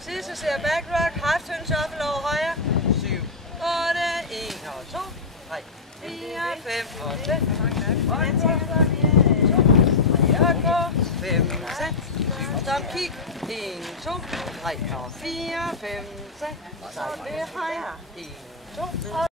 Sidste ser back rock, half turn shuffle over højre. 7, 8, 1 og 2, 3, 4, 5 og 6. 5, 6, stop, kig. 1, 2, 3 og 4, 5, 6. Så det højre. 1, 2 og